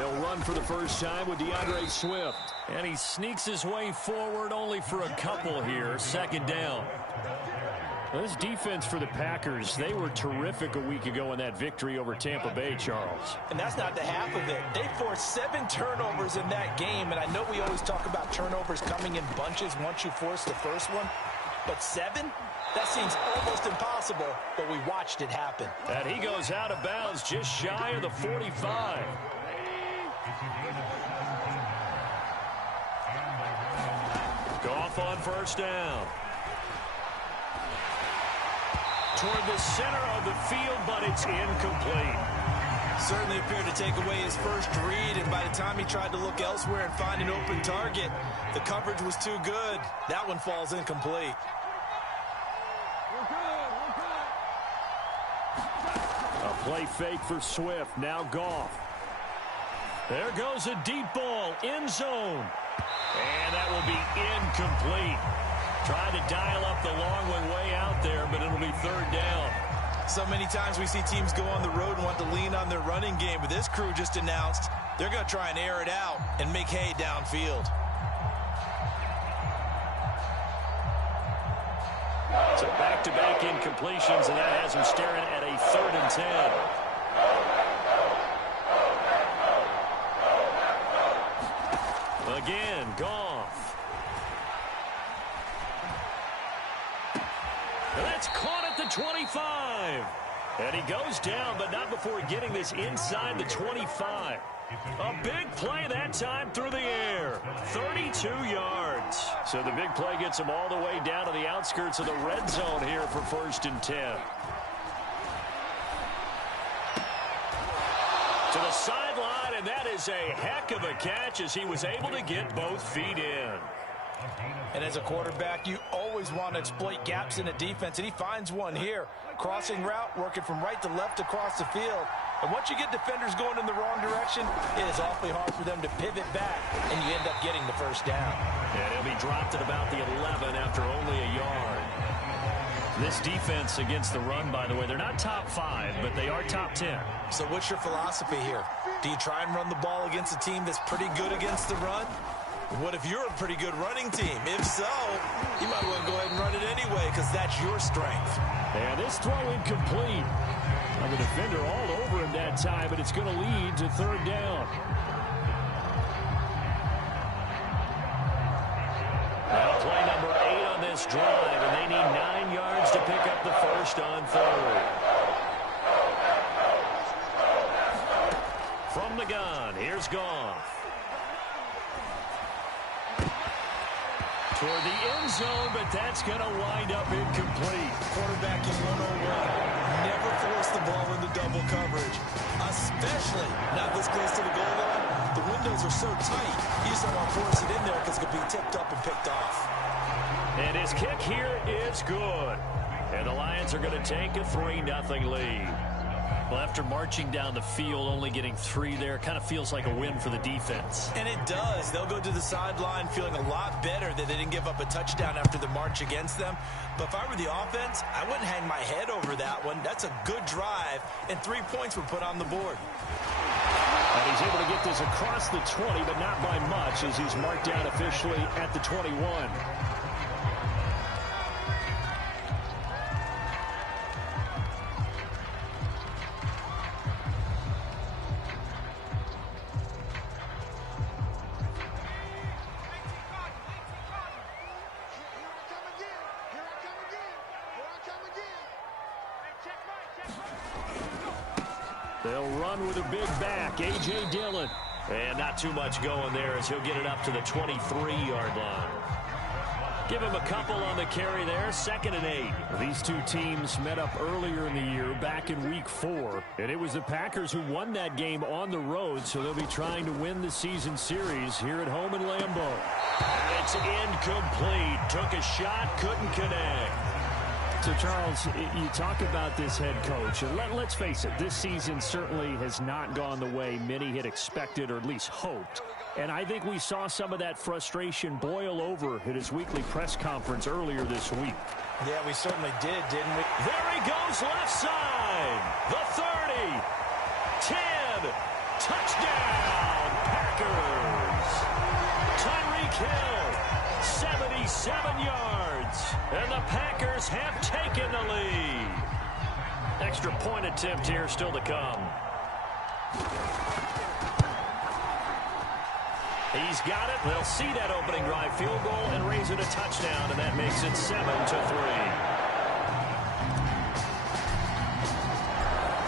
They'll run for the first time with DeAndre Swift. And he sneaks his way forward only for a couple here. Second down. This defense for the Packers, they were terrific a week ago in that victory over Tampa Bay, Charles. And that's not the half of it. They forced 7 turnovers in that game, and I know we always talk about turnovers coming in bunches once you force the first one, but 7? That seems almost impossible, but we watched it happen. And he goes out of bounds just shy of the 45. Goff on first down. Toward the center of the field, but it's incomplete. Certainly appeared to take away his first read, and by the time he tried to look elsewhere and find an open target, the coverage was too good. That one falls incomplete. A play fake for Swift. Now Goff. There goes a deep ball. End zone. And that will be incomplete. Trying to dial up the long one way out there, but it'll be third down. So many times we see teams go on the road and want to lean on their running game, but this crew just announced they're going to try and air it out and make hay downfield. So back-to-back incompletions, and that has him staring at a 3rd and 10. Again, Goff. And that's caught at the 25. And he goes down, but not before getting this inside the 25. A big play that time through the air. 32 yards. So the big play gets him all the way down to the outskirts of the red zone here for 1st and 10. To the sideline, and that is a heck of a catch as he was able to get both feet in. And as a quarterback, you always want to exploit gaps in the defense, and he finds one here. Crossing route, working from right to left across the field. And once you get defenders going in the wrong direction, it is awfully hard for them to pivot back, and you end up getting the first down. And he'll be dropped at about the 11 after only a yard. This defense against the run, by the way, they're not top 5, but they are top 10. So what's your philosophy here? Do you try and run the ball against a team that's pretty good against the run? What if you're a pretty good running team? If so, you might want to go ahead and run it anyway because that's your strength. And this throw incomplete. The defender all over him that time, but it's going to lead to 3rd down. Now play number 8 on this drive, and they need 9 yards to pick up the first on 3rd. From the gun, here's Goff. Toward the end zone, but that's going to wind up incomplete. Quarterback in 101. Never force the ball into double coverage, especially not this close to the goal line. The windows are so tight, you just don't want to force it in there because it could be tipped up and picked off. And his kick here is good. And the Lions are going to take a 3-0 lead. Well, after marching down the field, only getting 3 there, kind of feels like a win for the defense. And it does. They'll go to the sideline feeling a lot better that they didn't give up a touchdown after the march against them. But if I were the offense, I wouldn't hang my head over that one. That's a good drive, and 3 points were put on the board. And he's able to get this across the 20, but not by much as he's marked down officially at the 21. They'll run with a big back, A.J. Dillon. And not too much going there as he'll get it up to the 23-yard line. Give him a couple on the carry there, 2nd and 8. These two teams met up earlier in the year, back in Week 4. And it was the Packers who won that game on the road, so they'll be trying to win the season series here at home in Lambeau. And it's incomplete. Took a shot, couldn't connect. So, Charles, you talk about this head coach, and let's face it, this season certainly has not gone the way many had expected or at least hoped. And I think we saw some of that frustration boil over at his weekly press conference earlier this week. Yeah, we certainly did, didn't we? There he goes, left side. The 30. 10. Touchdown. kill. 77 yards. And the Packers have taken the lead. Extra point attempt here still to come. He's got it. They'll see that opening drive field goal and raise it a touchdown, and that makes it 7-3.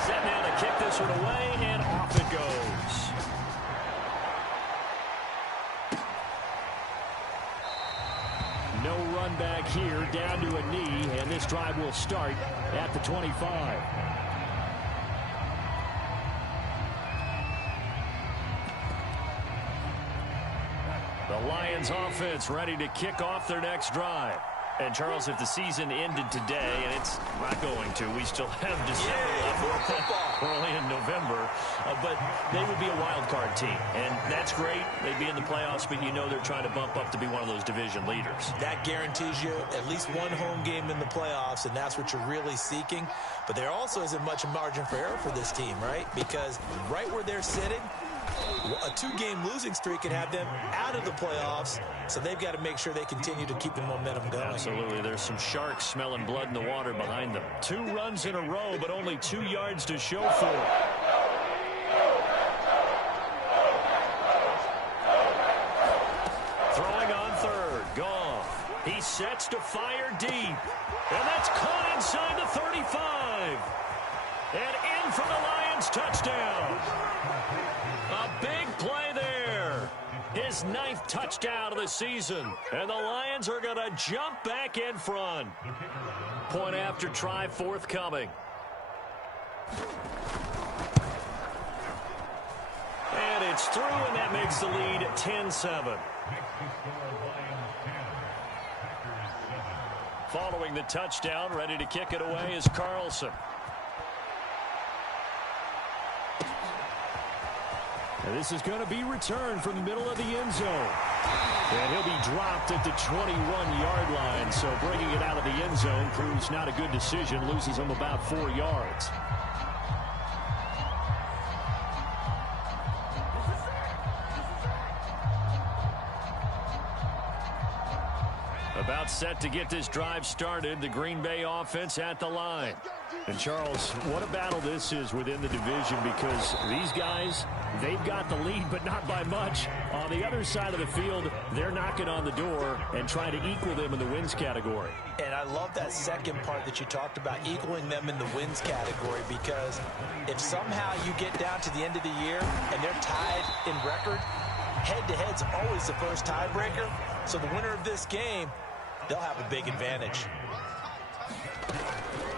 Set now to kick this one away, and off it goes. No run back here, down to a knee, and this drive will start at the 25. The Lions offense ready to kick off their next drive. And, Charles, if the season ended today, and it's not going to, we still have December left. We're only in November. But they would be a wild card team. And that's great. They'd be in the playoffs, but you know they're trying to bump up to be one of those division leaders. That guarantees you at least one home game in the playoffs, and that's what you're really seeking. But there also isn't much margin for error for this team, right? Because right where they're sitting, a 2-game losing streak could have them out of the playoffs, so they've got to make sure they continue to keep the momentum going. Absolutely. There's some sharks smelling blood in the water behind them. 2 runs in a row, but only 2 yards to show for it. Throwing on third. Goff. He sets to fire deep. And that's caught inside the 35. And in for the Lions touchdown. A big play there. His 9th touchdown of the season. And the Lions are going to jump back in front. Point after try forthcoming. And it's through, and that makes the lead 10-7. Following the touchdown, ready to kick it away is Carlson. And this is going to be returned from the middle of the end zone. And he'll be dropped at the 21-yard line. So bringing it out of the end zone proves not a good decision. Loses him about 4 yards. About set to get this drive started. The Green Bay offense at the line. And, Charles, what a battle this is within the division, because these guys, they've got the lead, but not by much. On the other side of the field, they're knocking on the door and trying to equal them in the wins category. And I love that second part that you talked about, equaling them in the wins category, because if somehow you get down to the end of the year and they're tied in record, head-to-head's always the first tiebreaker. So the winner of this game, they'll have a big advantage.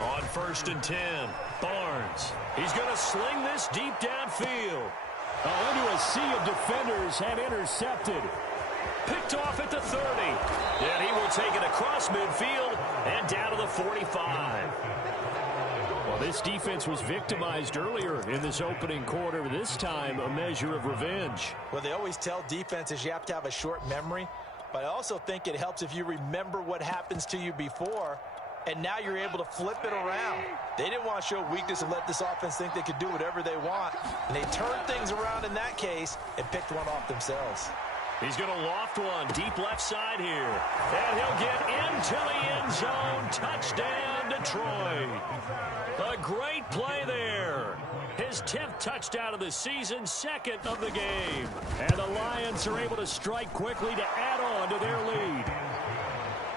On 1st and 10, Barnes. He's going to sling this deep downfield. Into a sea of defenders and intercepted. Picked off at the 30. And he will take it across midfield and down to the 45. Well, this defense was victimized earlier in this opening quarter. This time, a measure of revenge. Well, they always tell defenses you have to have a short memory. But I also think it helps if you remember what happens to you before, and now you're able to flip it around. They didn't want to show weakness and let this offense think they could do whatever they want. And they turned things around in that case and picked one off themselves. He's going to loft one deep left side here. And he'll get into the end zone. Touchdown, Detroit. A great play there. His 10th touchdown of the season, 2nd of the game. And the Lions are able to strike quickly to add on to their lead.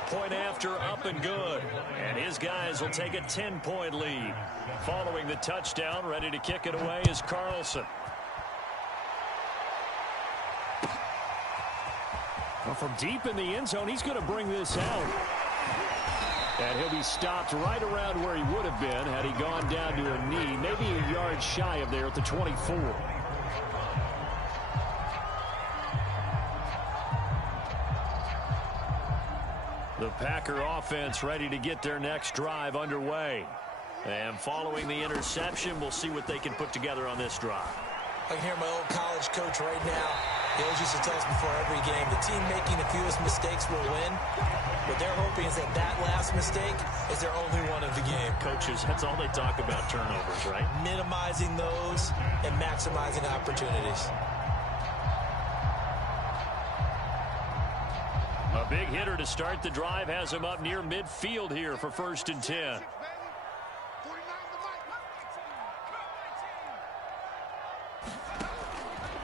Point after, up and good. And his guys will take a 10-point lead. Following the touchdown, ready to kick it away is Carlson. Well, from deep in the end zone, he's going to bring this out. And he'll be stopped right around where he would have been had he gone down to a knee, maybe a yard shy of there at the 24. The Packer offense ready to get their next drive underway. And following the interception, we'll see what they can put together on this drive. I can hear my old college coach right now. He always used to tell us before every game, the team making the fewest mistakes will win. What they're hoping is that that last mistake is their only one of the game. Coaches, that's all they talk about, turnovers, right? Minimizing those and maximizing opportunities. A big hitter to start the drive has him up near midfield here for 1st and 10.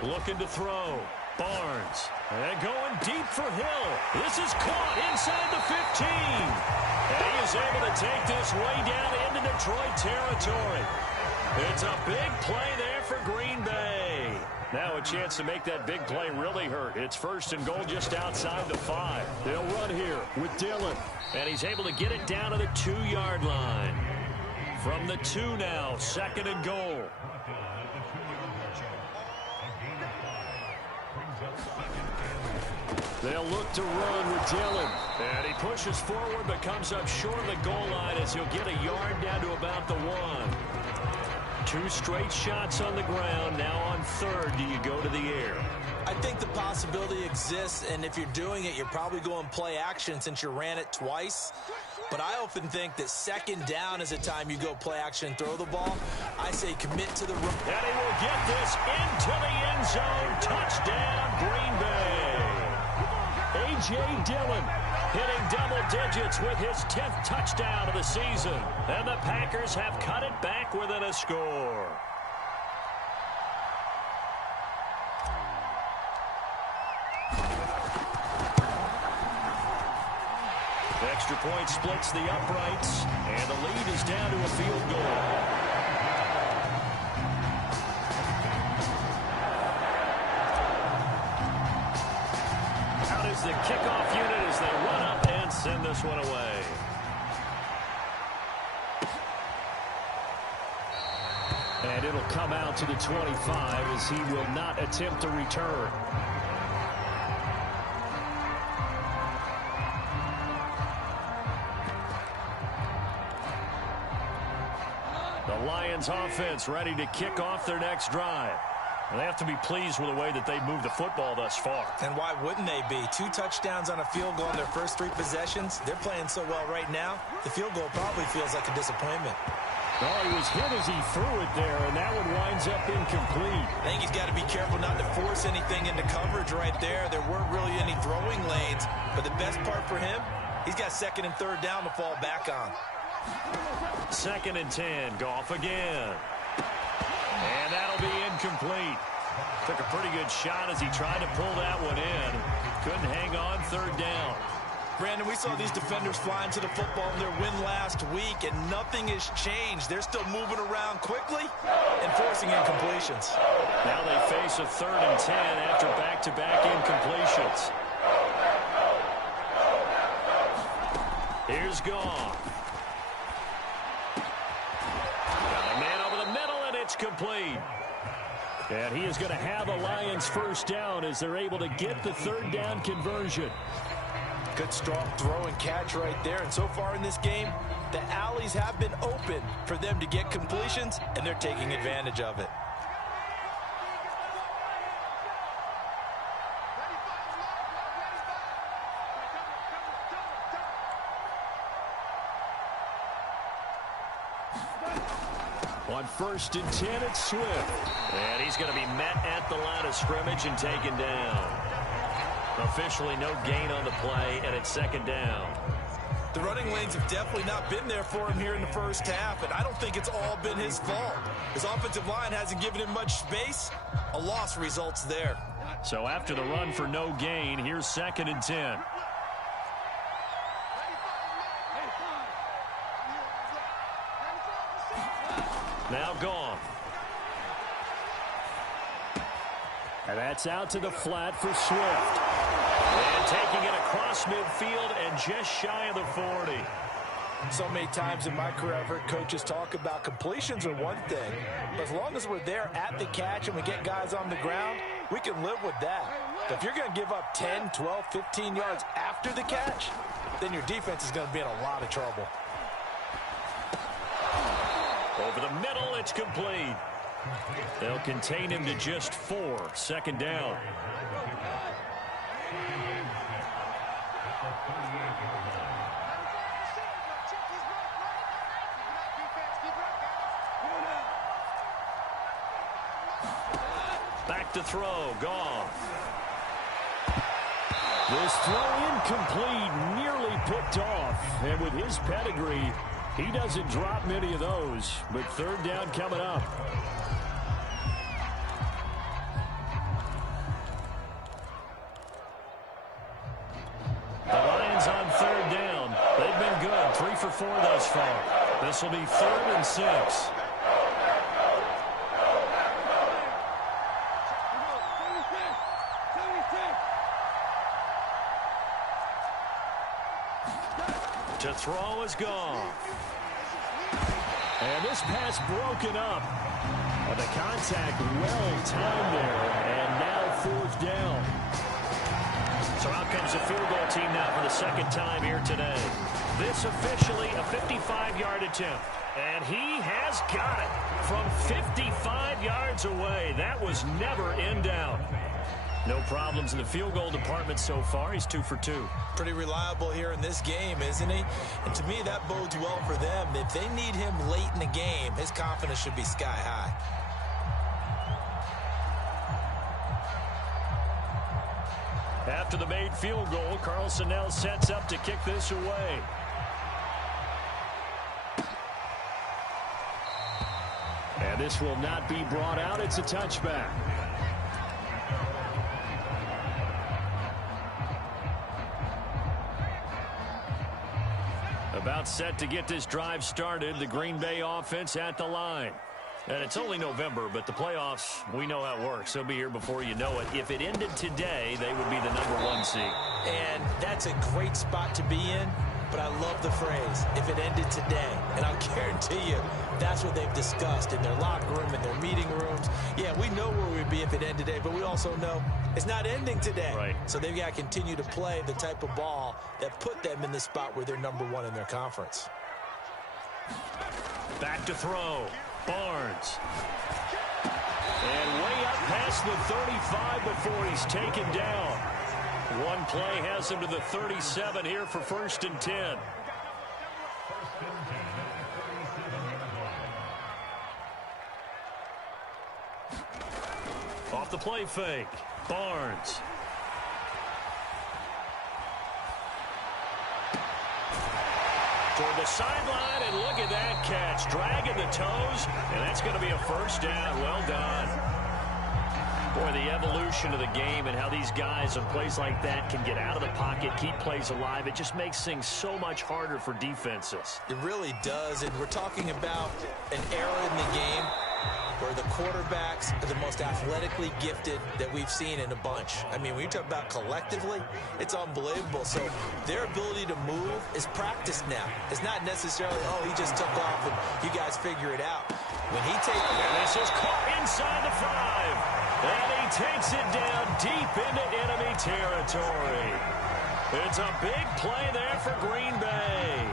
Looking to throw. Barnes. And going deep for Hill. This is caught inside the 15. And he is able to take this way down into Detroit territory. It's a big play there for Green Bay. Now a chance to make that big play really hurt. It's 1st and goal just outside the 5. They'll run here with Dillon. And he's able to get it down to the 2-yard line. From the 2 now, 2nd and goal. They'll look to run with Dillon. And he pushes forward but comes up short of the goal line as he'll get a yard down to about the 1. 2 straight shots on the ground. Now on 3rd, do you go to the air? I think the possibility exists, and if you're doing it, you're probably going play action since you ran it twice. But I often think that 2nd down is the time you go play action and throw the ball. I say commit to the run. And he will get this into the end zone. Touchdown, Green Bay. A.J. Dillon hitting double digits with his 10th touchdown of the season. And the Packers have cut it back within a score. Extra point splits the uprights, and the lead is down to a field goal. Out is the kickoff unit as they run up and send this one away. And it'll come out to the 25 as he will not attempt to return. The Lions offense ready to kick off their next drive. And they have to be pleased with the way that they've moved the football thus far. And why wouldn't they be? 2 touchdowns on a field goal in their first 3 possessions. They're playing so well right now, the field goal probably feels like a disappointment. Well, he was hit as he threw it there, and that one winds up incomplete. I think he's got to be careful not to force anything into coverage right there. There weren't really any throwing lanes. But the best part for him, he's got 2nd and 3rd down to fall back on. 2nd and 10. Goff again. And that'll be incomplete. Took a pretty good shot as he tried to pull that one in. Couldn't hang on 3rd down. Brandon, we saw these defenders flying to the football in their win last week, and nothing has changed. They're still moving around quickly and forcing incompletions. Now they face a 3rd and 10 after back-to-back incompletions. Here's Goff. Got a man over the middle, and it's complete. And he is going to have a Lions 1st down as they're able to get the 3rd down conversion. Good strong throw and catch right there. And so far in this game, the alleys have been open for them to get completions, and they're taking advantage of it. On 1st and 10, it's Swift. And he's going to be met at the line of scrimmage and taken down. Officially no gain on the play, and it's 2nd down. The running lanes have definitely not been there for him here in the first half, and I don't think it's all been his fault. His offensive line hasn't given him much space. A loss results there. So after the run for no gain, here's 2nd and 10. Now Goff. And that's out to the flat for Swift. And taking it across midfield and just shy of the 40. So many times in my career I've heard coaches talk about completions are one thing, but as long as we're there at the catch and we get guys on the ground, we can live with that. But if you're going to give up 10, 12, 15 yards after the catch, then your defense is going to be in a lot of trouble. Over the middle, it's complete. They'll contain him to just 4. 2nd down. Back to throw. Goff. This throw incomplete, nearly picked off. And with his pedigree, he doesn't drop many of those. But third down coming up. The Lions on third down. They've been good. 3 for 4 thus far. This will be 3rd and 6. To throw is gone. And this pass broken up. And the contact well timed there. And now 4th down. So out comes the field goal team now for the second time here today. This officially a 55-yard attempt. And he has got it from 55 yards away. That was never in doubt. No problems in the field goal department so far. He's 2 for 2. Pretty reliable here in this game, isn't he? And to me, that bodes well for them. If they need him late in the game, his confidence should be sky high. After the made field goal, Carlson now sets up to kick this away. And this will not be brought out. It's a touchback. About set to get this drive started. The Green Bay offense at the line. And it's only November, but the playoffs, we know how it works. They'll be here before you know it. If it ended today, they would be the #1 seed. And that's a great spot to be in, but I love the phrase, if it ended today. And I'll guarantee you, that's what they've discussed in their locker room, in their meeting rooms. Yeah, we know where we'd be if it ended today, but we also know it's not ending today. Right. So they've got to continue to play the type of ball that put them in the spot where they're #1 in their conference. Back to throw. Barnes. And way up past the 35 before he's taken down. One play has him to the 37 here for 1st and 10. Off the play fake. Barnes. Toward the sideline, and look at that catch. Dragging the toes, and that's going to be a 1st down. Well done. Boy, the evolution of the game and how these guys in plays like that can get out of the pocket, keep plays alive, it just makes things so much harder for defenses. It really does, and we're talking about an era in the game where the quarterbacks are the most athletically gifted that we've seen in a bunch. I mean, when you talk about collectively, it's unbelievable. So their ability to move is practiced now. It's not necessarily, oh, he just took off and you guys figure it out. When he takes, and this is caught inside the 5. And he takes it down deep into enemy territory. It's a big play there for Green Bay.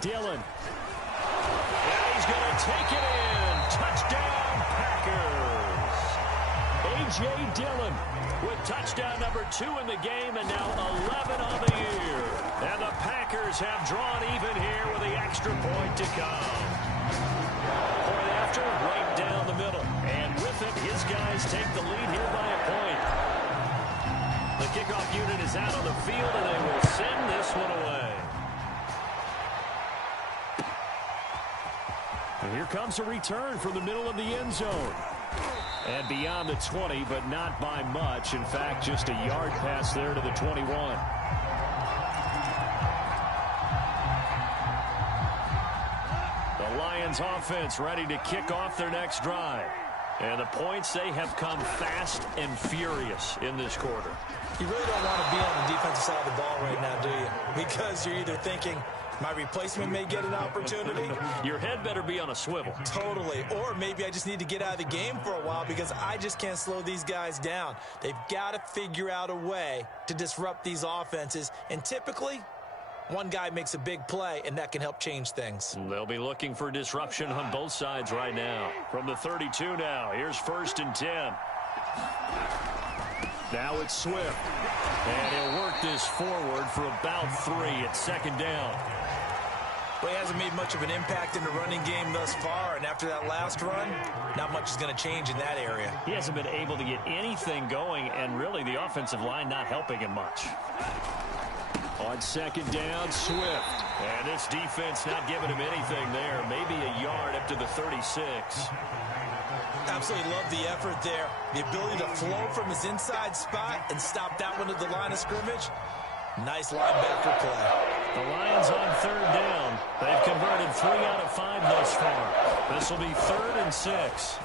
Dillon. And he's going to take it in. Touchdown, Packers. A.J. Dillon with touchdown #2 in the game and now 11 on the year. And the Packers have drawn even here with the extra point to come. Point after, right down the middle. And with it, his guys take the lead here by a point. The kickoff unit is out on the field, and they will send this one away. And here comes a return from the middle of the end zone. And beyond the 20, but not by much. In fact, just a yard pass there to the 21. The Lions offense ready to kick off their next drive. And the points, they have come fast and furious in this quarter. You really don't want to be on the defensive side of the ball right now, do you? Because you're either thinking, my replacement may get an opportunity. Your head better be on a swivel. Totally. Or maybe I just need to get out of the game for a while because I just can't slow these guys down. They've got to figure out a way to disrupt these offenses. And typically, one guy makes a big play, and that can help change things. They'll be looking for disruption on both sides right now. From the 32 now, here's 1st and 10. Now it's Swift. And he'll work this forward for about 3 at second down. Well, he hasn't made much of an impact in the running game thus far, and after that last run, not much is going to change in that area. He hasn't been able to get anything going, and really the offensive line not helping him much. On second down, Swift. And this defense not giving him anything there. Maybe a yard up to the 36. Absolutely love the effort there. The ability to flow from his inside spot and stop that one at the line of scrimmage. Nice linebacker play. The Lions on third down. They've converted 3 out of 5 thus far. This will be 3rd and 6.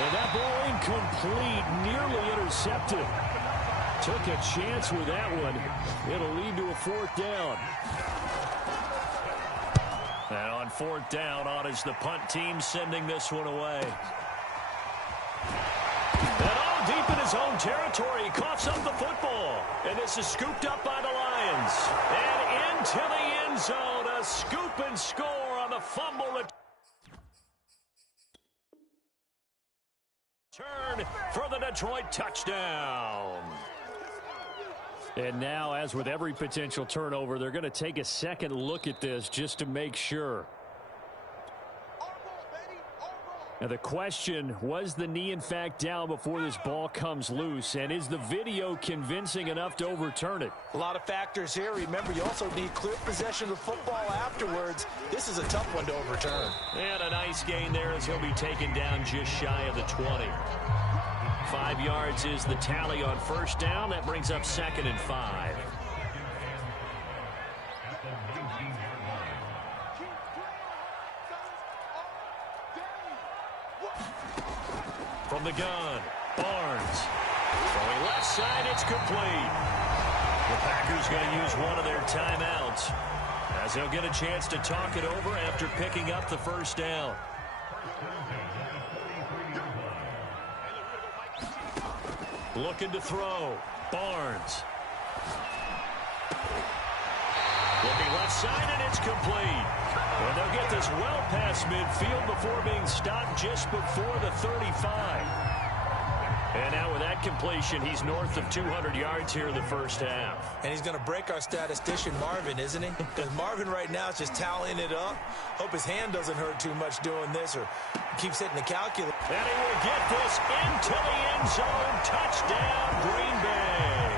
And that ball incomplete, nearly intercepted. Took a chance with that one. It'll lead to a 4th down. And on 4th down, on is the punt team sending this one away. And all deep in his own territory, he coughs up the football. And this is scooped up by the Lions. And into the end zone, a scoop and score on the fumble return for the Detroit touchdown. And now, as with every potential turnover, they're going to take a second look at this just to make sure. Now, the question, was the knee in fact down before this ball comes loose? And is the video convincing enough to overturn it? A lot of factors here. Remember, you also need clear possession of the football afterwards. This is a tough one to overturn. And a nice gain there as he'll be taken down just shy of the 20. 5 yards is the tally on first down. That brings up 2nd and 5. From the gun, Barnes. Throwing left side, it's complete. The Packers going to use one of their timeouts as they'll get a chance to talk it over after picking up the first down. Looking to throw. Barnes. Looking left side, and it's complete. And they'll get this well past midfield before being stopped just before the 35. And now with that completion, he's north of 200 yards here in the first half. And he's going to break our statistician, Marvin, isn't he? Because Marvin right now is just tallying it up. Hope his hand doesn't hurt too much doing this or keeps hitting the calculator. And he will get this into the end zone. Touchdown, Green Bay.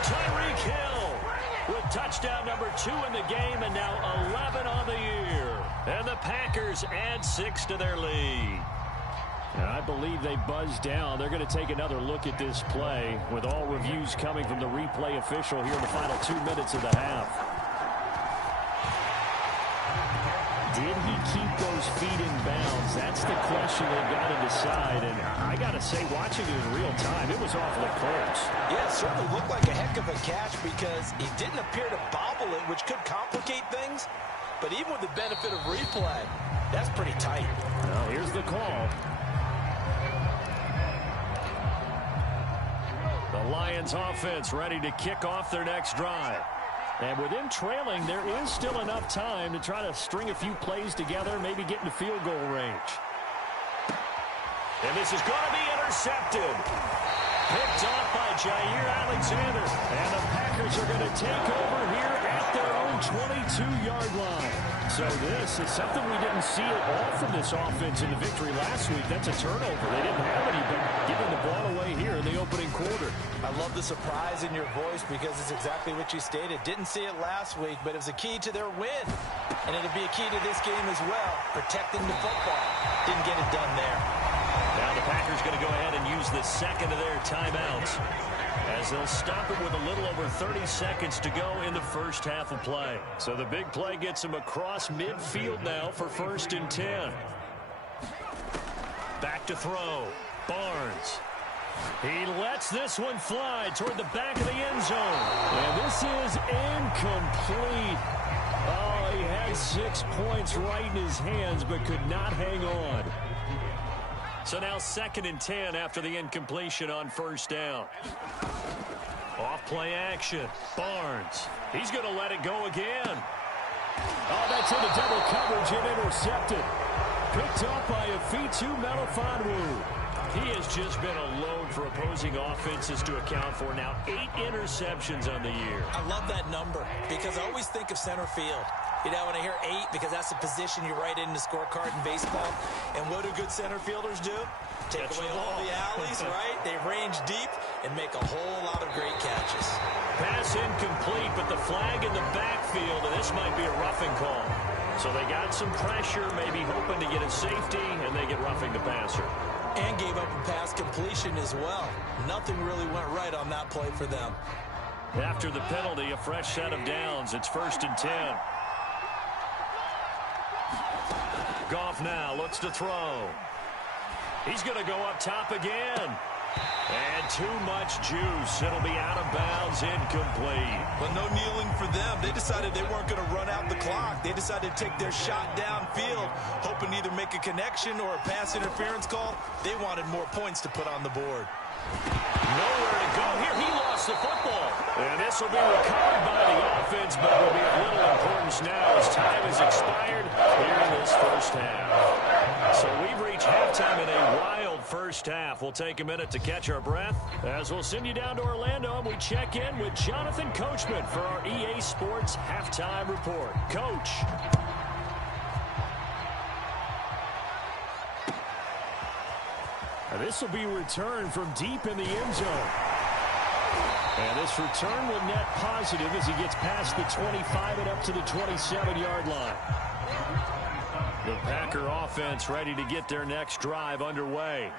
Tyreek Hill with touchdown number 2 in the game and now 11 on the year. And the Packers add 6 to their lead. And I believe they buzzed down. They're going to take another look at this play with all reviews coming from the replay official here in the final 2 minutes of the half. Did he keep those feet in bounds? That's the question they've got to decide. And I got to say, watching it in real time, it was awfully close. Yeah, it certainly looked like a heck of a catch because he didn't appear to bobble it, which could complicate things. But even with the benefit of replay, that's pretty tight. Well, here's the call. The Lions offense ready to kick off their next drive. And with them trailing, there is still enough time to try to string a few plays together, maybe get into field goal range. And this is going to be intercepted. Picked off by Jair Alexander. And the Packers are going to take over here at their own 22-yard line. So this is something we didn't see at all from this offense in the victory last week. That's a turnover. They didn't have any, but giving the ball away here in the opening quarter. I love the surprise in your voice because it's exactly what you stated. Didn't see it last week, but it was a key to their win. And it'll be a key to this game as well, protecting the football. Didn't get it done there. Now the Packers going to go ahead and use the second of their timeouts as they'll stop it with a little over 30 seconds to go in the first half of play. So the big play gets them across midfield now for 1st and 10. Back to throw. Barnes. He lets this one fly toward the back of the end zone. And this is incomplete. Oh, he had 6 points right in his hands, but could not hang on. So now 2nd and 10 after the incompletion on first down. Off play action. Barnes. He's going to let it go again. Oh, that's into double coverage and intercepted. Picked up by Afitu Melifonwu. He has just been a load for opposing offenses to account for. Now 8 interceptions on the year. I love that number because I always think of center field. You know, when I hear 8, because that's the position you write in the scorecard in baseball. And what do good center fielders do? Take away all the alleys, right? They range deep and make a whole lot of great catches. Pass incomplete, but the flag in the backfield, and this might be a roughing call. So they got some pressure, maybe hoping to get a safety, and they get roughing the passer. And gave up a pass completion as well. Nothing really went right on that play for them. After the penalty, a fresh set of downs. It's 1st and 10. Goff now looks to throw. He's going to go up top again. And too much juice. It'll be out of bounds, incomplete. But no kneeling for them. They decided they weren't going to run out the clock. They decided to take their shot downfield, hoping to either make a connection or a pass interference call. They wanted more points to put on the board. Nowhere to go here. He lost the football. And this will be recovered by the offense, but will be of little importance now as time has expired here in this first half. So we've reached halftime in a wild first half. We'll take a minute to catch our breath as we'll send you down to Orlando and we check in with Jonathan Coachman for our EA Sports Halftime Report. Coach. This will be returned from deep in the end zone. And this return will net positive as he gets past the 25 and up to the 27-yard line. The Packer offense ready to get their next drive underway.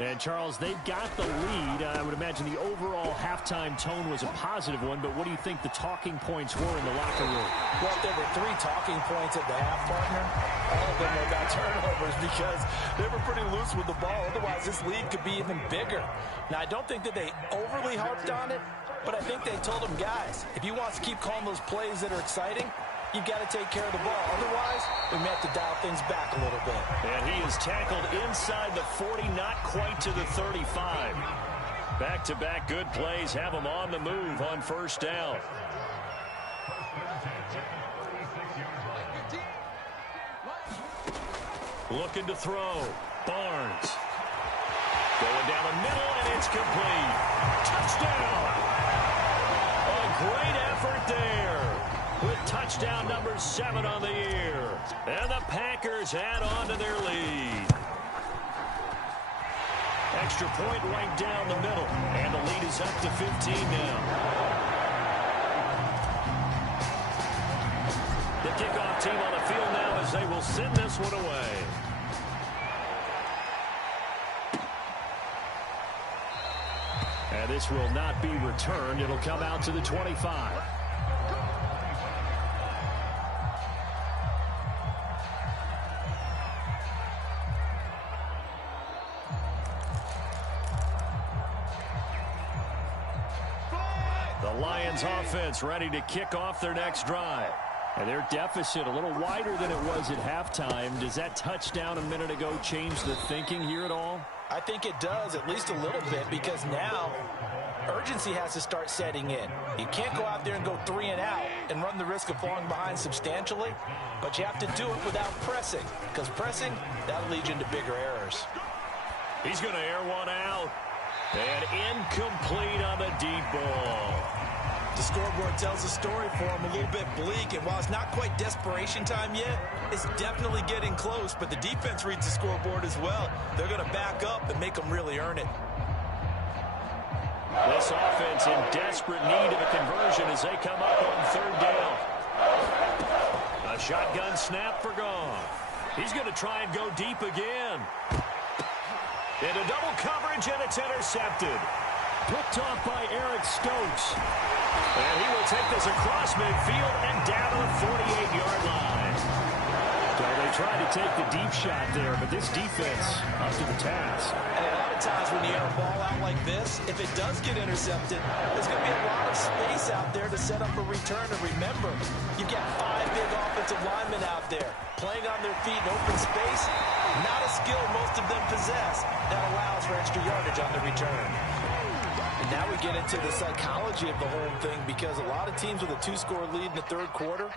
And, Charles, they've got the lead. I would imagine the overall halftime tone was a positive one, but what do you think the talking points were in the locker room? Well, there were 3 talking points at the half, partner. All of them were about turnovers because they were pretty loose with the ball. Otherwise, this lead could be even bigger. Now, I don't think that they overly harped on it, but I think they told them, guys, if you want to keep calling those plays that are exciting, you've got to take care of the ball. Otherwise, we may have to dial things back a little bit. And he is tackled inside the 40, not quite to the 35. Back-to-back good plays have him on the move on first down. Looking to throw. Barnes. Going down the middle, and it's complete. Touchdown! A great effort there, with touchdown number 7 on the year. And the Packers add on to their lead. Extra point right down the middle. And the lead is up to 15 now. The kickoff team on the field now as they will send this one away. And this will not be returned. It'll come out to the 25. The Lions offense ready to kick off their next drive. And their deficit a little wider than it was at halftime. Does that touchdown a minute ago change the thinking here at all? I think it does, at least a little bit, because now urgency has to start setting in. You can't go out there and go 3 and out and run the risk of falling behind substantially, but you have to do it without pressing, because pressing, that'll lead you into bigger errors. He's going to air one out. And incomplete on the deep ball. The scoreboard tells a story for him, a little bit bleak, and while it's not quite desperation time yet, it's definitely getting close, but the defense reads the scoreboard as well. They're going to back up and make them really earn it. This offense in desperate need of a conversion as they come up on 3rd down. A shotgun snap for Goff. He's going to try and go deep again. Into double coverage, and it's intercepted. Picked off by Eric Stokes. And he will take this across midfield and down to the 48-yard line. So they tried to take the deep shot there, but this defense up to the task. And a lot of times when you air a ball out like this, if it does get intercepted, there's going to be a lot of space out there to set up a return. And remember, you've got 5 big offensive linemen out there playing on their feet in open space. Not a skill most of them possess. That allows for extra yardage on the return. And now we get into the psychology of the whole thing, because a lot of teams with a 2-score lead in the third quarter,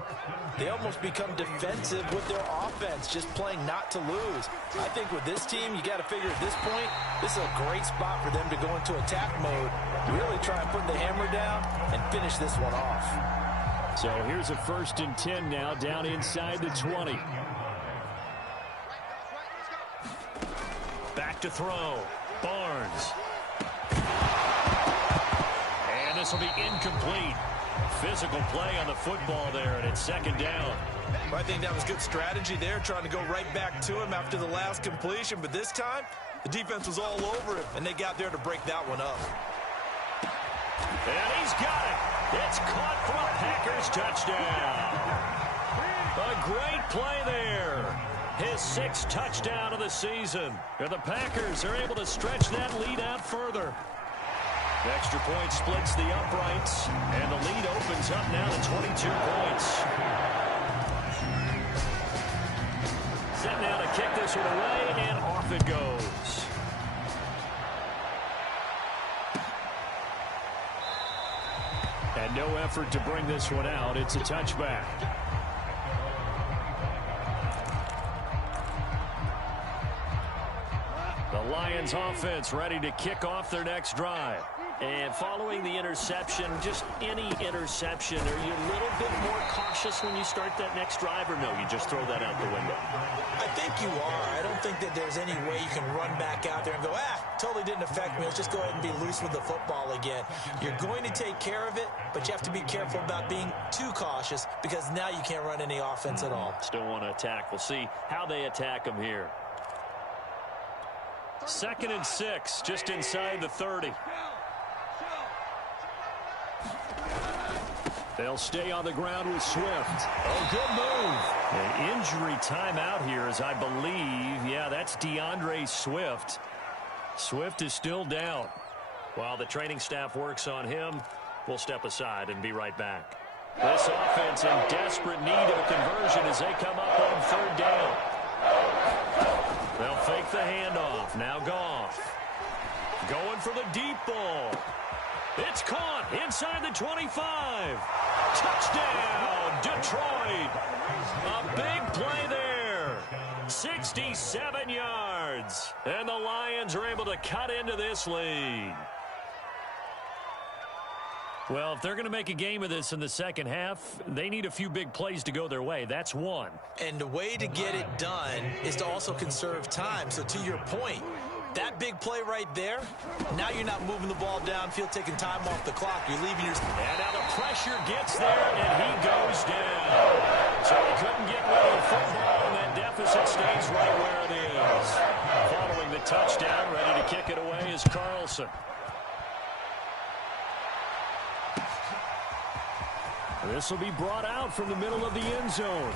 they almost become defensive with their offense, just playing not to lose. I think with this team, you got to figure at this point, this is a great spot for them to go into attack mode, really try and put the hammer down and finish this one off. So here's a 1st and 10 now, down inside the 20. Back to throw. Barnes. And this will be incomplete. Physical play on the football there, and it's 2nd down. I think that was good strategy there, trying to go right back to him after the last completion. But this time, the defense was all over him, and they got there to break that one up. And he's got it. It's caught for a Packers touchdown. A great play there. His 6th touchdown of the season. And the Packers are able to stretch that lead out further. The extra point splits the uprights, and the lead opens up now to 22 points. Set now to kick this one away, and off it goes. And no effort to bring this one out. It's a touchback. The Lions offense ready to kick off their next drive. And following the interception, just any interception, are you a little bit more cautious when you start that next drive, or no, you just throw that out the window? I think you are. I don't think that there's any way you can run back out there and go, totally didn't affect me. Let's just go ahead and be loose with the football again. You're going to take care of it, but you have to be careful about being too cautious, because now you can't run any offense at all. Still want to attack. We'll see how they attack them here. 2nd and 6, just inside the 30. They'll stay on the ground with Swift. Oh, good move. An injury timeout here, as I believe. Yeah, that's DeAndre Swift. Swift is still down. While the training staff works on him, we'll step aside and be right back. This offense in desperate need of a conversion as they come up on 3rd down. They'll fake the handoff. Now Goff. Going for the deep ball. It's caught inside the 25. Touchdown, Detroit. A big play there. 67 yards. And the Lions are able to cut into this lead. Well, if they're going to make a game of this in the second half, they need a few big plays to go their way. That's one. And the way to get it done is to also conserve time. So to your point, that big play right there, now you're not moving the ball downfield, taking time off the clock. You're leaving your... And now the pressure gets there, and he goes down. So he couldn't get rid of the football, and that deficit stays right where it is. Following the touchdown, ready to kick it away is Carlson. This will be brought out from the middle of the end zone.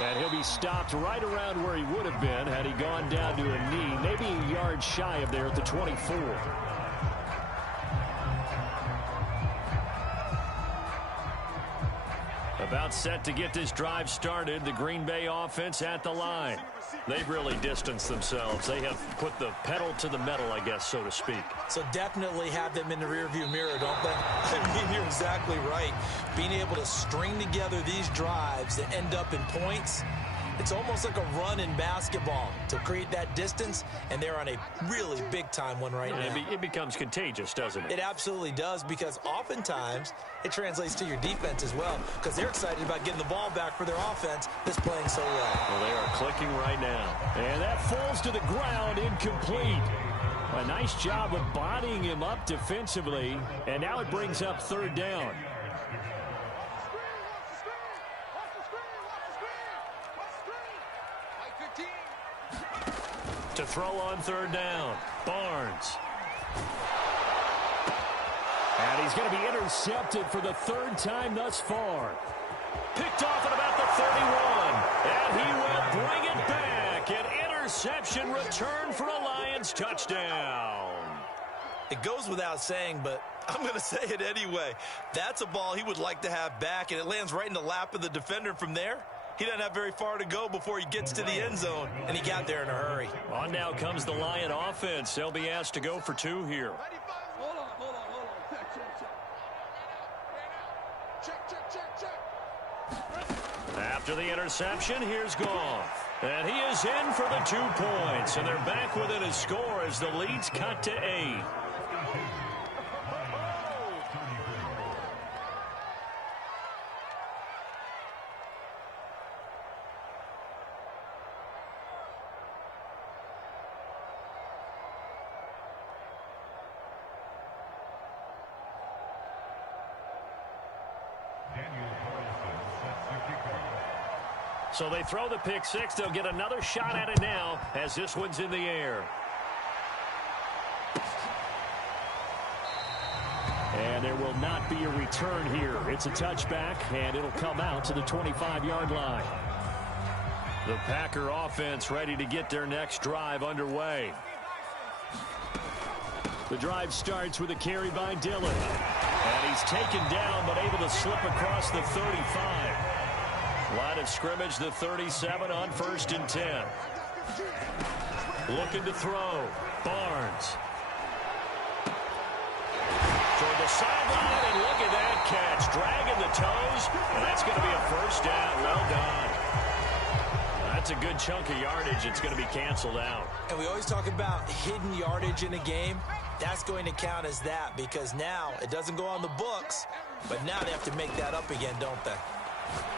And he'll be stopped right around where he would have been had he gone down to a knee, maybe a yard shy of there at the 24. About set to get this drive started, the Green Bay offense at the line. They've really distanced themselves. They have put the pedal to the metal, I guess, so to speak. So definitely have them in the rearview mirror, don't they? I mean, you're exactly right. Being able to string together these drives that end up in points, it's almost like a run in basketball to create that distance, and they're on a really big-time one right now. It becomes contagious, doesn't it? It absolutely does, because oftentimes it translates to your defense as well, because they're excited about getting the ball back for their offense that's playing so well. Well, they are clicking right now. And that falls to the ground, incomplete. A nice job of bodying him up defensively, and now it brings up 3rd down. To throw on 3rd down, Barnes. And he's going to be intercepted for the 3rd time thus far. Picked off at about the 31. And he will bring it back. An interception return for a Lions touchdown. It goes without saying, but I'm going to say it anyway. That's a ball he would like to have back, and it lands right in the lap of the defender from there. He doesn't have very far to go before he gets to the end zone, and he got there in a hurry. On now comes the Lion offense. They'll be asked to go for 2 here. After the interception, here's Goff. And he is in for the 2 points. And they're back within a score as the lead's cut to 8. So they throw the pick six. They'll get another shot at it now as this one's in the air. And there will not be a return here. It's a touchback, and it'll come out to the 25-yard line. The Packer offense ready to get their next drive underway. The drive starts with a carry by Dillon. And he's taken down but able to slip across the 35. Line of scrimmage, the 37 on 1st and 10. Looking to throw. Barnes. Toward the sideline, and look at that catch. Dragging the toes, and that's going to be a first down. Well done. That's a good chunk of yardage. It's going to be canceled out. And we always talk about hidden yardage in a game. That's going to count as that because now it doesn't go on the books, but now they have to make that up again, don't they?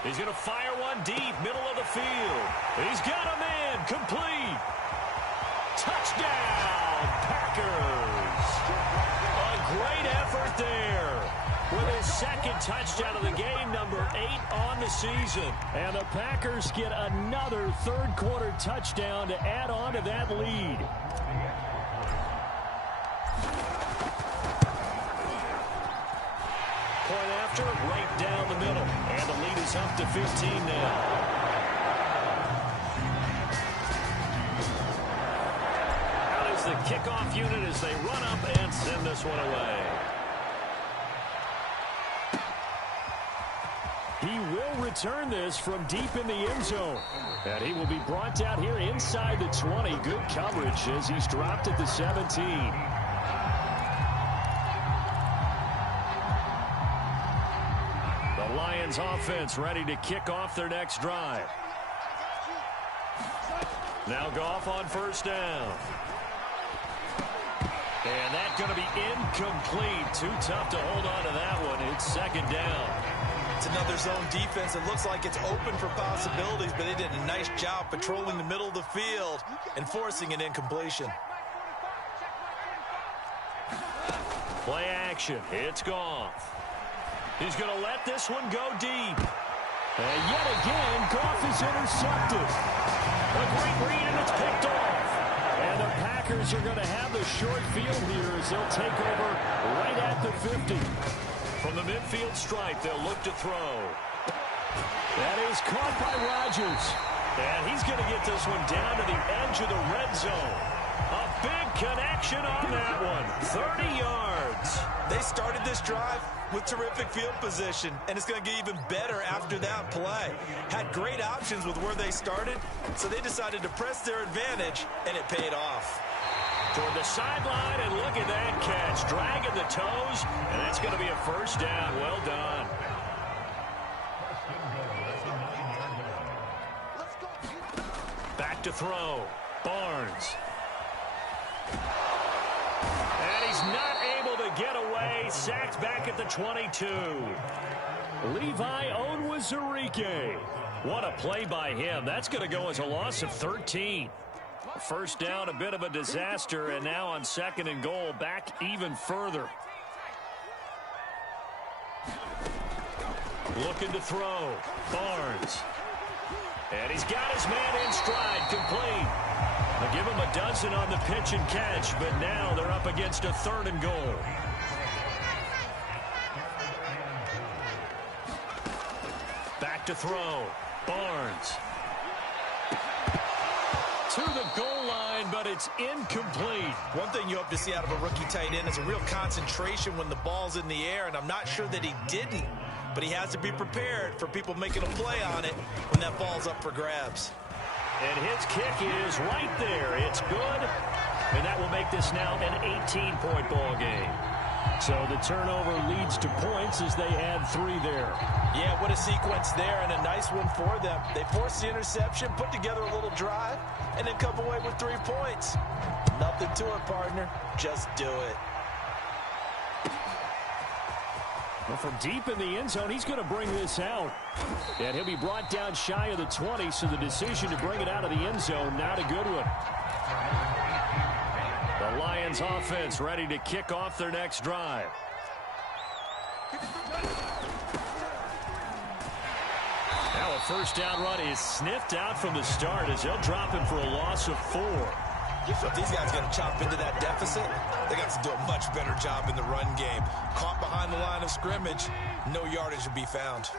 He's going to fire one deep, middle of the field. He's got a man, complete. Touchdown, Packers. A great effort there. With his second touchdown of the game, number 8 on the season. And the Packers get another third-quarter touchdown to add on to that lead. Point after, right down the middle. And the lead is up to 15 now. Out is the kickoff unit as they run up and send this one away. He will return this from deep in the end zone. And he will be brought down here inside the 20. Good coverage as he's dropped at the 17. The Lions offense ready to kick off their next drive. Now Goff on first down. And that's going to be incomplete. Too tough to hold on to that one. It's second down. It's another zone defense. It looks like it's open for possibilities, but they did a nice job patrolling the middle of the field and forcing an incompletion. Play action. It's Goff. He's going to let this one go deep. And yet again, Goff is intercepted. A great read, and it's picked off. And the Packers are going to have the short field here as they'll take over right at the 50. From the midfield stripe, they'll look to throw. That is caught by Rodgers. And he's going to get this one down to the edge of the red zone. A big connection on that one. 30 yards. They started this drive with terrific field position, and it's going to get even better after that play. Had great options with where they started, so they decided to press their advantage, and it paid off. Toward the sideline, and look at that catch. Dragging the toes, and that's going to be a first down. Well done. Back to throw. Barnes. And he's not able to get away. Sacked back at the 22. Levi Onwuzurike. What a play by him. That's going to go as a loss of 13. First down, a bit of a disaster, and now on 2nd and goal, back even further. Looking to throw. Barnes. And he's got his man in stride, complete. They'll give him a dozen on the pitch and catch, but now they're up against a 3rd and goal. Back to throw. Barnes. To the goal line, but it's incomplete. One thing you hope to see out of a rookie tight end is a real concentration when the ball's in the air, and I'm not sure that he didn't, but he has to be prepared for people making a play on it when that ball's up for grabs. And his kick is right there. It's good, and that will make this now an 18-point ball game. So the turnover leads to points as they add 3 there. Yeah, what a sequence there, and a nice one for them. They force the interception, put together a little drive, and then come away with 3 points. Nothing to it, partner. Just do it. Well, from deep in the end zone, he's going to bring this out. And he'll be brought down shy of the 20, so the decision to bring it out of the end zone, not a good one. The Lions offense ready to kick off their next drive. Now a first down run is sniffed out from the start as they'll drop him for a loss of 4. If these guys going to chop into that deficit, they got to do a much better job in the run game. Caught behind the line of scrimmage, no yardage to be found.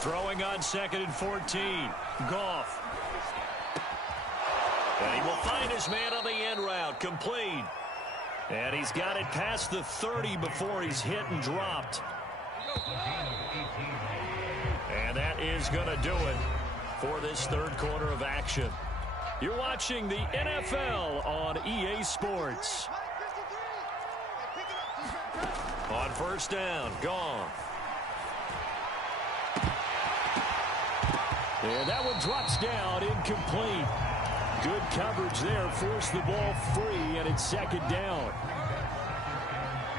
Throwing on 2nd and 14. Goff. And he will find his man on the end route. Complete. And he's got it past the 30 before he's hit and dropped. And that is going to do it for this third quarter of action. You're watching the NFL on EA Sports. On first down, gone. And that one drops down, incomplete. Good coverage there, forced the ball free, and it's 2nd down.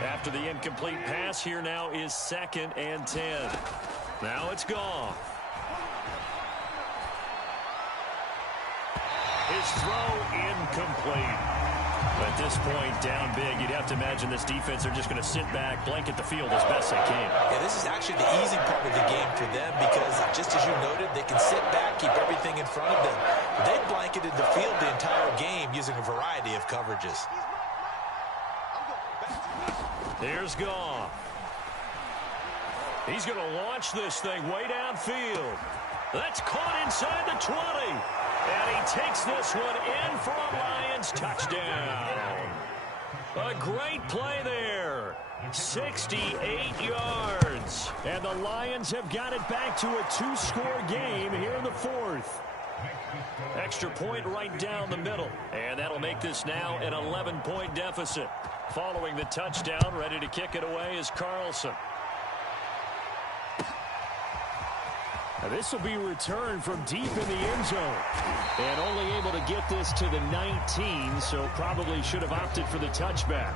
After the incomplete pass, here now is 2nd and 10. Now it's gone. His throw incomplete. At this point, down big, you'd have to imagine this defense are just going to sit back, blanket the field as best they can. Yeah, this is actually the easy part of the game for them because, just as you noted, they can sit back, keep everything in front of them. They blanketed the field the entire game using a variety of coverages. Here's Goff. He's going to launch this thing way downfield. That's caught inside the 20. And he takes this one in for a Lions touchdown. A great play there. 68 yards. And the Lions have got it back to a 2-score game here in the 4th. Extra point right down the middle. And that'll make this now an 11-point deficit. Following the touchdown, ready to kick it away is Carlson. Now this will be returned from deep in the end zone. And only able to get this to the 19, so probably should have opted for the touchback.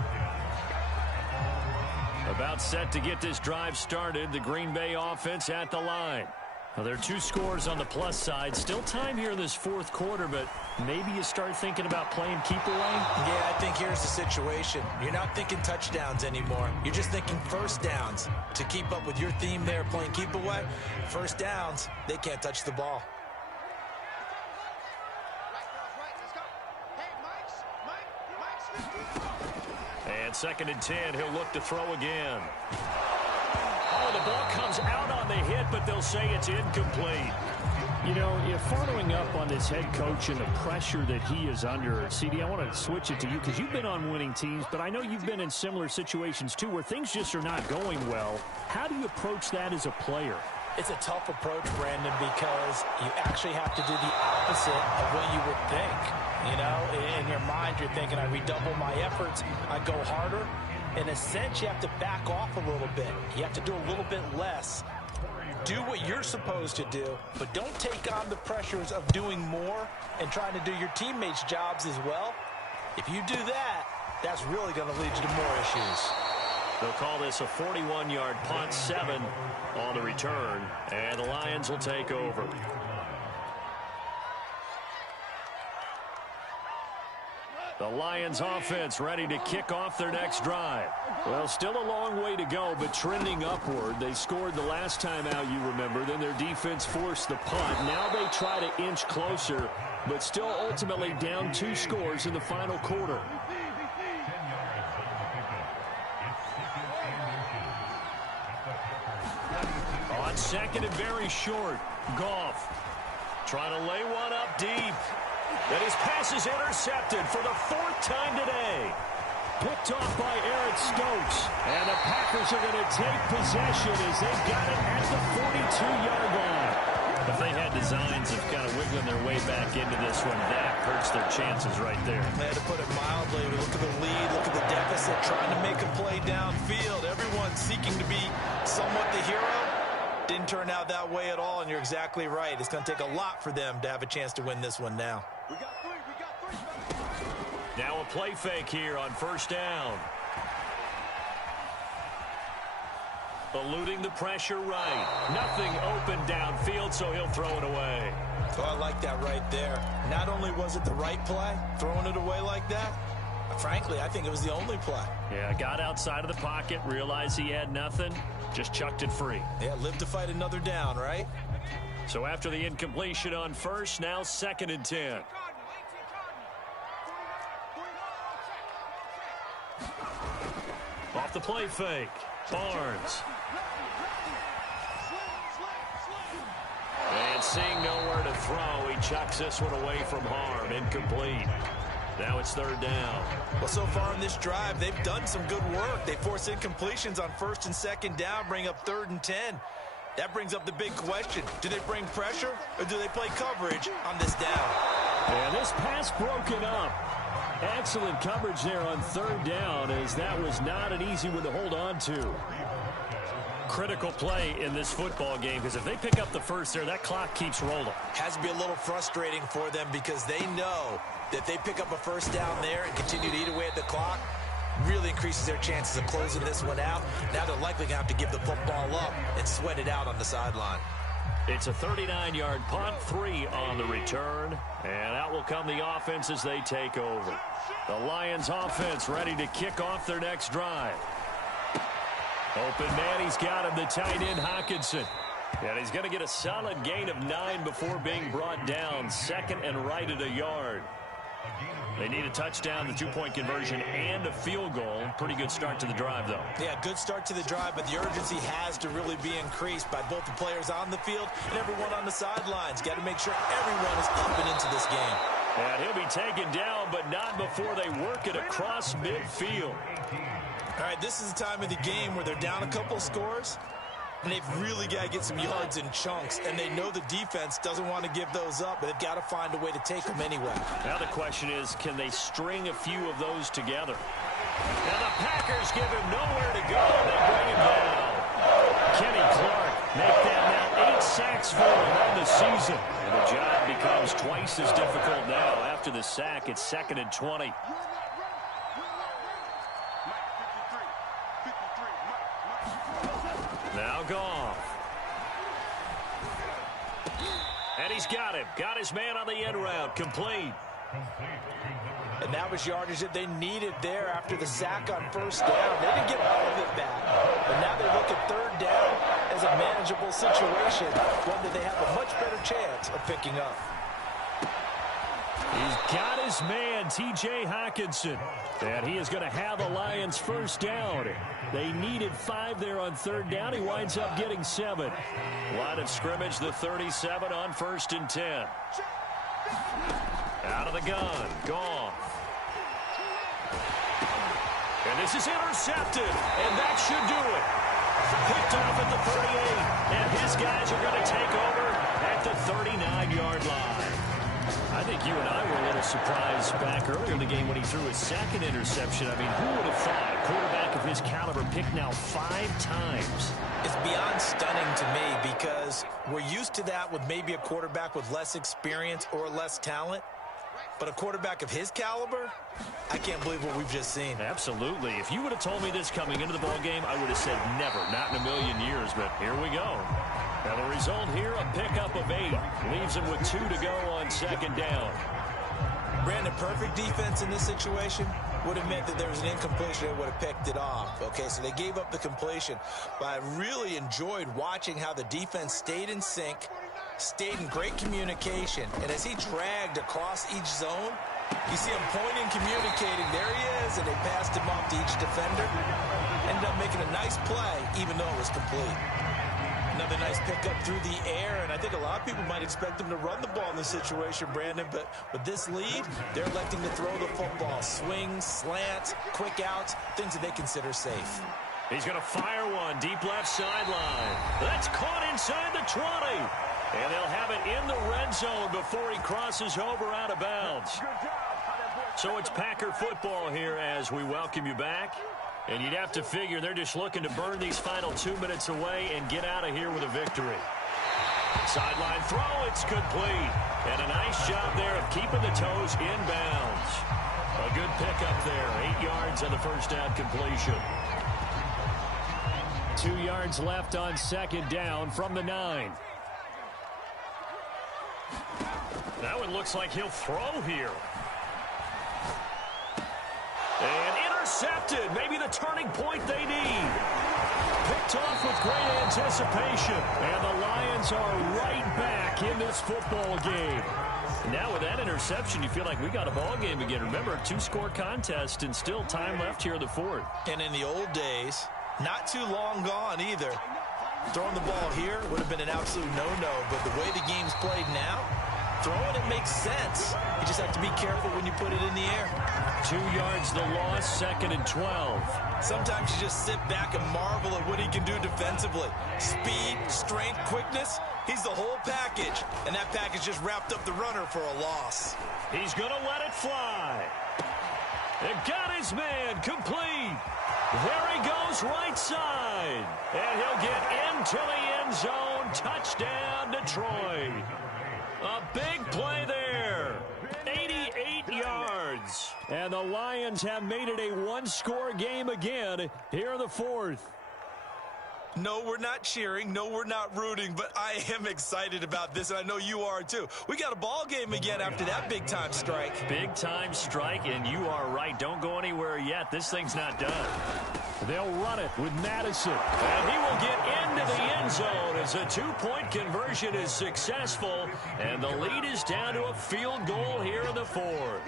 About set to get this drive started, the Green Bay offense at the line. Now, there are 2 scores on the plus side. Still time here in this 4th quarter, but maybe you start thinking about playing keep away? Yeah, I think here's the situation. You're not thinking touchdowns anymore. You're just thinking first downs. To keep up with your theme there, playing keep away, first downs, they can't touch the ball. And 2nd and 10, he'll look to throw again. Oh, the ball comes out on the hit, but they'll say it's incomplete. You know, if following up on this head coach and the pressure that he is under, CD, I want to switch it to you because you've been on winning teams, but I know you've been in similar situations too where things just are not going well. How do you approach that as a player? It's a tough approach, Brandon, because you actually have to do the opposite of what you would think. You know, in your mind, you're thinking, I redouble my efforts, I go harder. In a sense, you have to back off a little bit. You have to do a little bit less. Do what you're supposed to do, but don't take on the pressures of doing more and trying to do your teammates' jobs as well. If you do that, that's really going to lead you to more issues. They'll call this a 41-yard punt, 7 on the return, and the Lions will take over. The Lions offense ready to kick off their next drive. Well, still a long way to go, but trending upward. They scored the last time out, you remember. Then their defense forced the punt. Now they try to inch closer, but still ultimately down 2 scores in the final quarter. On 2nd and very short, Goff trying to lay one up deep. And his pass is intercepted for the 4th time today. Picked off by Eric Stokes. And the Packers are going to take possession as they've got it at the 42-yard line. If they had designs of kind of wiggling their way back into this one, that hurts their chances right there. To put it mildly, look at the lead, look at the deficit, trying to make a play downfield. Everyone seeking to be somewhat the hero. Didn't turn out that way at all, and you're exactly right. It's going to take a lot for them to have a chance to win this one now. We got three. Now a play fake here on first down. Eluding the pressure right. Nothing open downfield, so he'll throw it away. Oh, I like that right there. Not only was it the right play, throwing it away like that, frankly, I think it was the only play. Yeah, got outside of the pocket, realized he had nothing, just chucked it free. Yeah, live to fight another down, right? So after the incompletion on first, now 2nd and 10. Off the play fake, Barnes. And seeing nowhere to throw, he chucks this one away from harm. Incomplete. Now it's 3rd down. Well, so far in this drive, they've done some good work. They force incompletions on 1st and 2nd down, bring up 3rd and 10. That brings up the big question. Do they bring pressure or do they play coverage on this down? And this pass broken up. Excellent coverage there on 3rd down, as that was not an easy one to hold on to. Critical play in this football game, because if they pick up the first there, that clock keeps rolling. Has to be a little frustrating for them because they know that they pick up a first down there and continue to eat away at the clock, really increases their chances of closing this one out. Now they're likely going to have to give the football up and sweat it out on the sideline. It's a 39-yard punt, 3 on the return, and out will come the offense as they take over. The Lions offense ready to kick off their next drive. Open man, he's got him, the tight end Hockenson. And he's going to get a solid gain of 9 before being brought down. 2nd and right at a yard. They need a touchdown, the 2-point conversion, and a field goal. Pretty good start to the drive, though. Yeah, good start to the drive, but the urgency has to really be increased by both the players on the field and everyone on the sidelines. Got to make sure everyone is up and into this game. And he'll be taken down, but not before they work it across midfield. All right, this is the time of the game where they're down a couple of scores, and they've really got to get some yards in chunks, and they know the defense doesn't want to give those up, but they've got to find a way to take them anyway. Now the question is, can they string a few of those together? Now the Packers give him nowhere to go. They bring him down. Kenny Clark make that now 8 sacks for him on the season. And the job becomes twice as difficult now. After the sack, it's 2nd and 20. Now Goff. And he's got him. Got his man on the end route. Complete. And that was yardage that they needed there after the sack on first down. They didn't get all of it back. But now they look at 3rd down as a manageable situation, one that they have a much better chance of picking up. He's got his man, T.J. Hockenson. And he is going to have the Lions first down. They needed 5 there on 3rd down. He winds up getting 7. Line of scrimmage, the 37 on 1st and 10. Out of the gun, Goff. And this is intercepted, and that should do it. Picked off at the 38, and his guys are going to take over at the 39-yard line. I think you and I were a little surprised back earlier in the game when he threw his 2nd interception. I mean, who would have thought a quarterback of his caliber picked now 5 times? It's beyond stunning to me because we're used to that with maybe a quarterback with less experience or less talent. But a quarterback of his caliber, I can't believe what we've just seen. Absolutely. If you would have told me this coming into the ballgame, I would have said never, not in a million years. But here we go. Now the result here, a pickup of 8. Leaves him with 2 to go on 2nd down. Brandon, perfect defense in this situation would have meant that there was an incompletion that would have picked it off. Okay, so they gave up the completion. But I really enjoyed watching how the defense stayed in sync, stayed in great communication. And as he dragged across each zone, you see him pointing, communicating. There he is, and they passed him off to each defender. Ended up making a nice play, even though it was complete. Another nice pickup through the air, and I think a lot of people might expect them to run the ball in this situation, Brandon, but with this lead, they're electing to throw the football. Swings, slants, quick outs, things that they consider safe. He's going to fire one deep left sideline. That's caught inside the 20. And they'll have it in the red zone before he crosses over out of bounds. So it's Packer football here as we welcome you back. And you'd have to figure they're just looking to burn these final 2 minutes away and get out of here with a victory. Sideline throw, it's complete. And a nice job there of keeping the toes inbounds. A good pickup there, 8 yards on the first down completion. 2 yards left on second down from the 9. Now it looks like he'll throw here. And intercepted. Maybe the turning point they need. Picked off with great anticipation. And the Lions are right back in this football game. Now with that interception, you feel like we got a ball game again. Remember, 2-score contest and still time left here in the fourth. And in the old days, not too long gone either. Throwing the ball here would have been an absolute no-no, but the way the game's played now, throwing it makes sense. You just have to be careful when you put it in the air. 2 yards the loss, second and 12. Sometimes you just sit back and marvel at what he can do defensively. Speed, strength, quickness, he's the whole package. And that package just wrapped up the runner for a loss. He's going to let it fly. And got his man complete. There he goes right side. And he'll get into the end zone. Touchdown, Detroit. A big play there. 88 yards. And the Lions have made it a one-score game again here in the fourth. No, we're not cheering. No, we're not rooting. But I am excited about this, and I know you are too. We got a ball game again after that big-time strike. Big-time strike, and you are right. Don't go anywhere yet. This thing's not done. They'll run it with Madison. And he will get into the end zone as a two-point conversion is successful. And the lead is down to a field goal here in the fourth.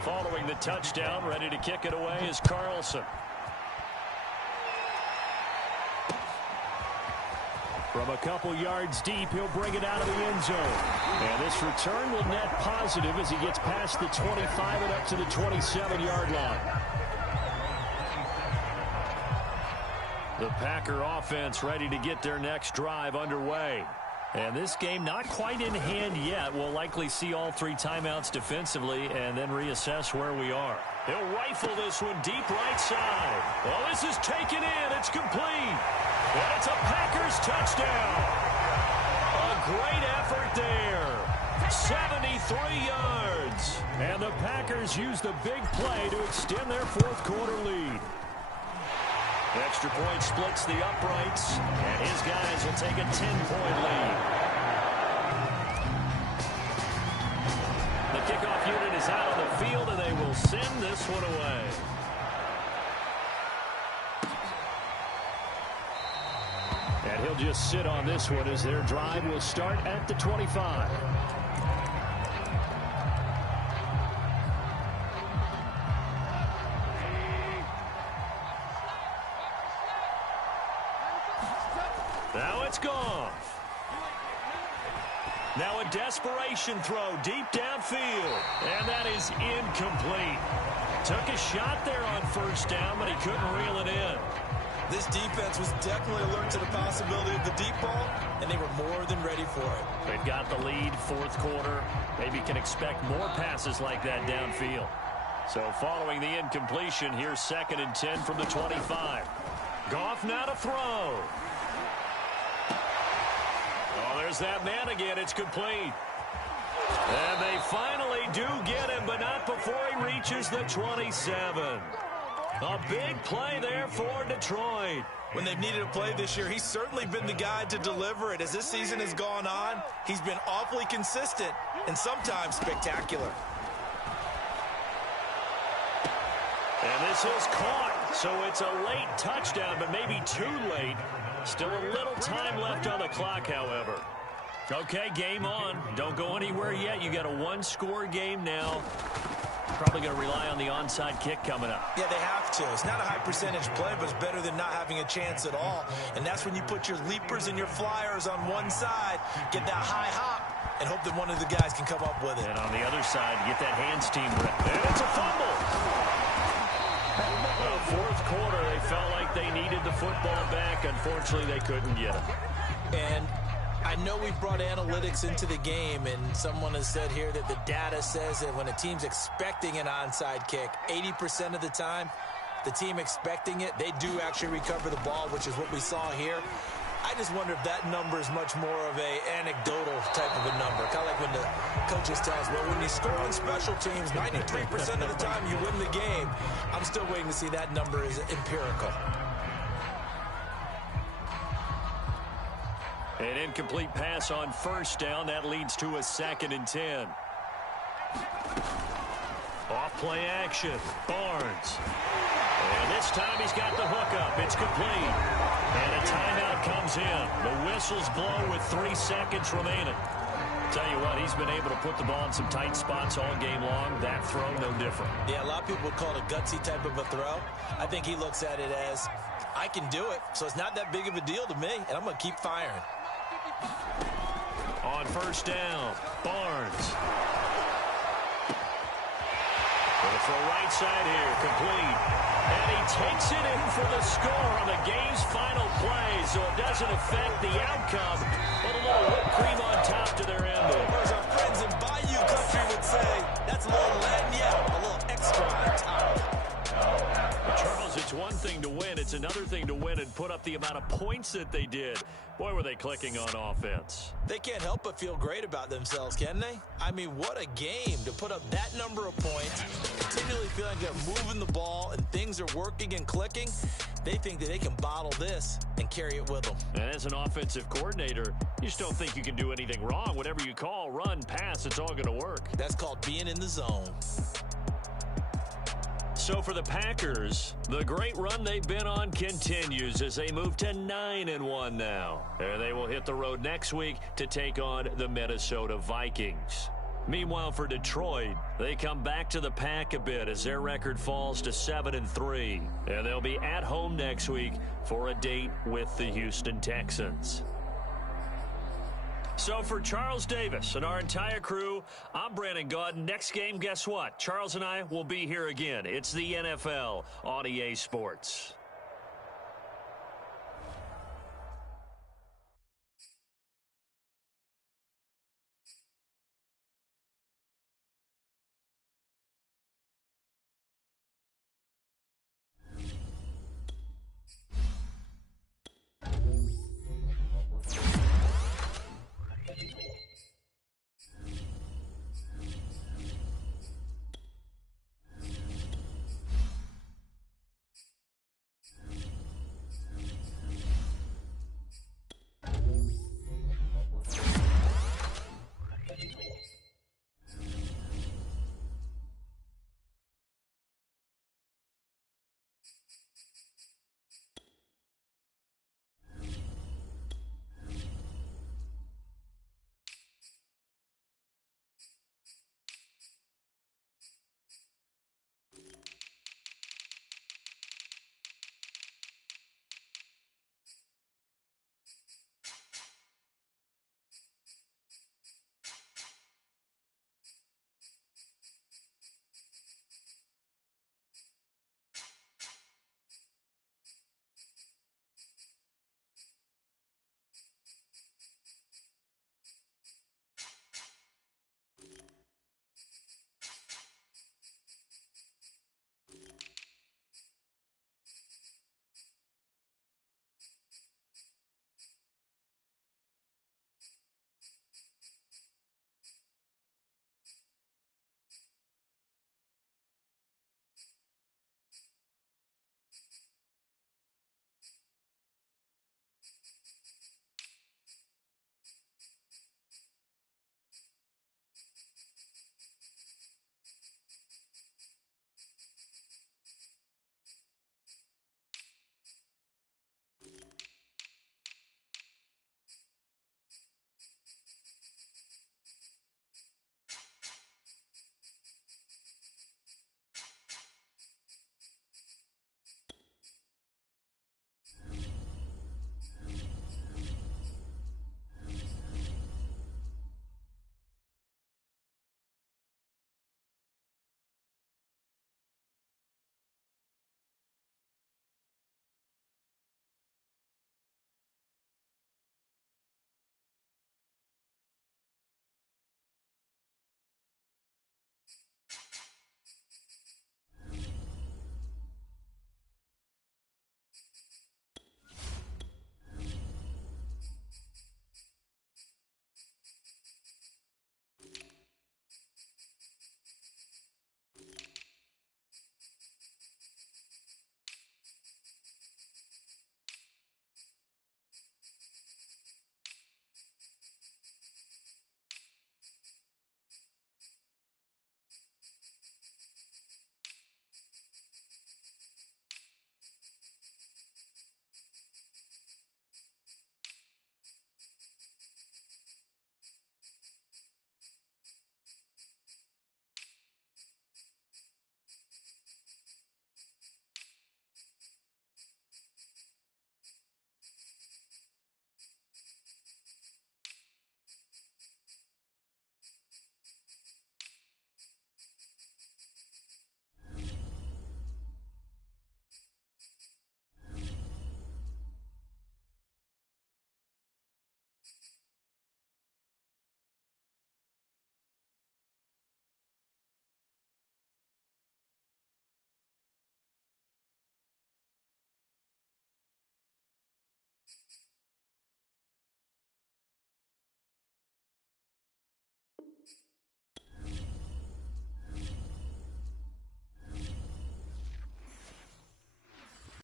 Following the touchdown, ready to kick it away is Carlson. From a couple yards deep, he'll bring it out of the end zone. And this return will net positive as he gets past the 25 and up to the 27-yard line. The Packer offense ready to get their next drive underway. And this game not quite in hand yet. We'll likely see all three timeouts defensively and then reassess where we are. He'll rifle this one deep right side. Well, this is taken in. It's complete. And it's a Packers touchdown. A great effort there. 73 yards. And the Packers use the big play to extend their fourth quarter lead. Extra point splits the uprights, and his guys will take a 10-point lead. The kickoff unit is out on the field, and they will send this one away. And he'll just sit on this one as their drive will start at the 25. Now it's gone. Now a desperation throw deep downfield. And that is incomplete. Took a shot there on first down, but he couldn't reel it in. This defense was definitely alert to the possibility of the deep ball, and they were more than ready for it. They've got the lead, fourth quarter. Maybe can expect more passes like that downfield. So following the incompletion, here's 2nd and 10 from the 25. Goff now to throw. Oh, there's that man again. It's complete. And they finally do get him, but not before he reaches the 27. A big play there for Detroit. When they've needed a play this year, he's certainly been the guy to deliver it. As this season has gone on, he's been awfully consistent and sometimes spectacular. And this is caught, so it's a late touchdown, but maybe too late. Still a little time left on the clock, however. Okay, game on. Don't go anywhere yet. You got a one-score game now. Probably going to rely on the onside kick coming up. Yeah, they have to. It's not a high-percentage play, but it's better than not having a chance at all. And that's when you put your leapers and your flyers on one side, get that high hop, and hope that one of the guys can come up with it. And on the other side, get that hands team ready. And it's a fumble. Well, fourth quarter, they felt like they needed the football back. Unfortunately, they couldn't get it. And I know we've brought analytics into the game, and someone has said here that the data says that when a team's expecting an onside kick, 80% of the time, the team expecting it, they do actually recover the ball, which is what we saw here. I just wonder if that number is much more of a anecdotal type of a number. Kind of like when the coaches tell us, well, when you score on special teams, 93% of the time you win the game. I'm still waiting to see that number is empirical. An incomplete pass on first down. That leads to a 2nd and 10. Off play action. Barnes. And this time he's got the hookup. It's complete. And a timeout comes in. The whistles blow with 3 seconds remaining. Tell you what, he's been able to put the ball in some tight spots all game long. That throw, no different. Yeah, a lot of people would call it a gutsy type of a throw. I think he looks at it as, I can do it, so it's not that big of a deal to me, and I'm going to keep firing. On first down, Barnes. For right side here, complete. And he takes it in for the score on the game's final play, so it doesn't affect the outcome, but a little whipped cream on top to their ending. Or as our friends in Bayou Country would say, that's a little lagniappe, a little extra on top. But Charles, it's one thing to win. It's another thing to win and put up the amount of points that they did. Boy, were they clicking on offense. They can't help but feel great about themselves, can they? I mean, what a game to put up that number of points, continually feeling they're moving the ball and things are working and clicking. They think that they can bottle this and carry it with them. And as an offensive coordinator, you just don't think you can do anything wrong. Whatever you call, run, pass, it's all going to work. That's called being in the zone. So for the Packers, the great run they've been on continues as they move to 9-1 now. And they will hit the road next week to take on the Minnesota Vikings. Meanwhile, for Detroit, they come back to the pack a bit as their record falls to 7-3. And they'll be at home next week for a date with the Houston Texans. So for Charles Davis and our entire crew, I'm Brandon Gaudin. Next game, guess what? Charles and I will be here again. It's the NFL on EA Sports.